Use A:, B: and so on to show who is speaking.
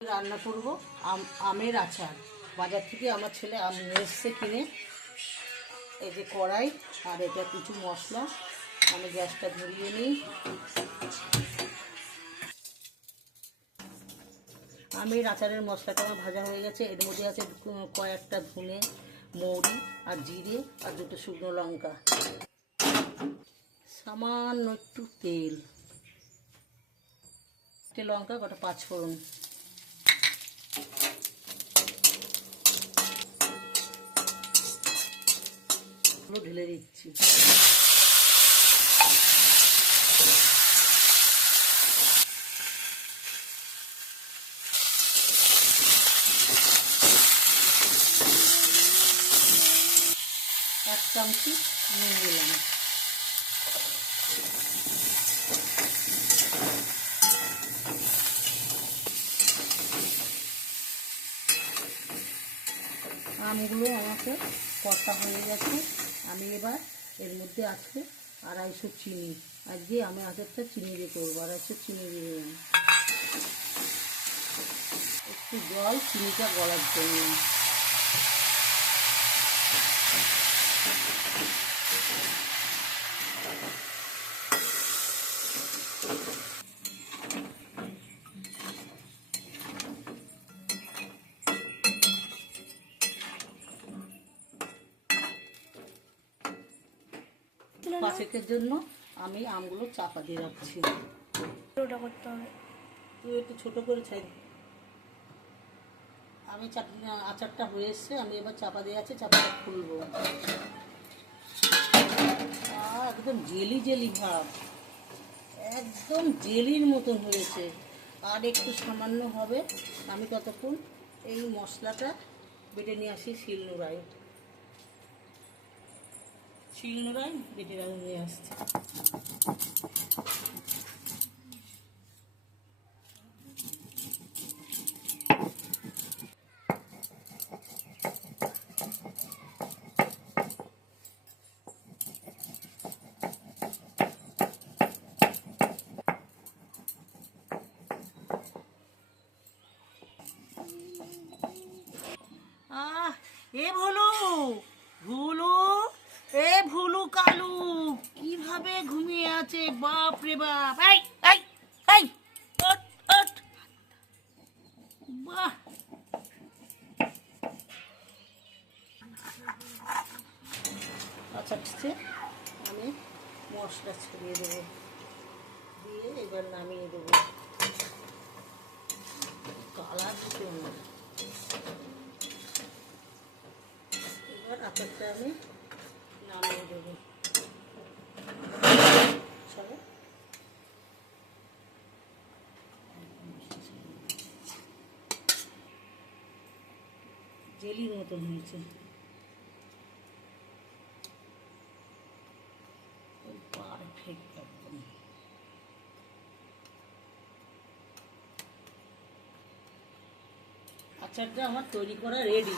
A: রান্না করব, আম, আমের আচার। বাজার থেকে আমার ছেলে আম নিয়ে এসছে কিনে। এই যে কড়াই, আর এটা কিছু মশলা। আমি গ্যাসটা ধরিয়ে নিই। আমের আচারের মশলাটা আমার ভাজা হয়ে গেছে। এর মধ্যে আছে কয়েকটা ধনে, মৌরি, আর জিরে, আর দুটো শুকনো লঙ্কা। সামান্য একটু তেল। লঙ্কা, কটা পাঁচফোড়ন। পুরো ঢেলে দিচ্ছি। এক চামচি নুন দিলাম। আমগুলো আমাকে কষা হয়ে গেছে। আমি এবার এর মধ্যে আছে আড়াইশো চিনি। আর আজকে আমি আচারটা চিনি দিয়ে করব, আড়াইশো চিনি দিয়ে। একটু জল চিনিটা গলার জন্য। পাশেকের জন্য আমি আমগুলো চাপা দিয়ে রাখছি।
B: ওটা করতে হবে।
A: তুই একটু ছোটো করে ছাই আমি চাটনি আচারটা হয়ে এসছে আমি এবার চাপা দিয়ে আছে চাপাটা খুলবো। একদম জেলি জেলি ভাব। একদম জেলির মতন হয়েছে। আর একটু সামান্য হবে আমি ততক্ষণ এই মশলাটা বেটে নিয়ে আসি শিলনোড়ায়। শিলনোড়ায় বেটে নিয়ে আসছি। আহ এ ভুলু ভুলু এ ভুলু কালু কীভাবে ঘুমিয়ে আছে বাপ রে বাপ? এই এই এই ওঠ ওঠ। বাহ। আচ্ছা ঠিক আছে আমি মশলা ছড়িয়ে দেবো। দিয়ে এবার নামিয়ে দেবো। কালার সুন্দর এবার আচারটা আমি নামিয়ে দেবো চলো জেলির মতন হয়েছে পারফেক্ট আমার তৈরি করা রেডি